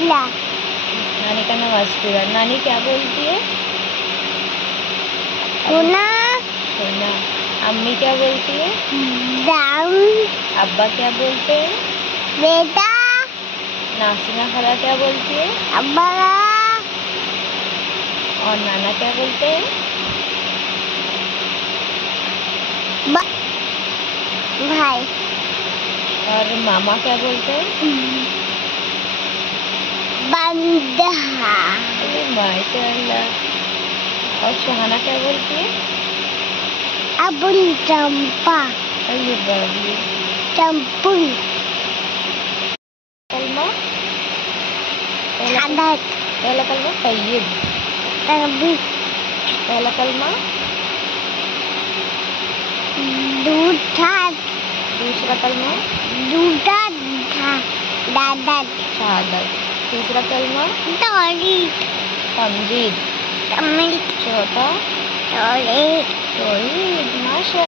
असला। नानी का नाम अस्फिरा। नानी क्या बोलती है? सुना। सोना। अम्मी क्या बोलती है? दाम। अब्बा क्या बोलते हैं? बेटा। नासिना खाला क्या बोलती है? अब्बा। और नाना क्या बोलते हैं? भाई। और मामा क्या बोलते हैं? बंदा। अरे माशाल्लाह। और सुहाना क्या बोलती है? अबुल चंपा। अरे बाबू। चंपुल। कलमा आदत। पहला कलमा तैयब। तरबूज। पहला कलमा दूध था। दूसरा कलमा दूधा था। दादा। शहादत। तीसरा कलमा तोड़ी। तमजीद। तमिल। चौथा तोड़ी। तौहीद। माशा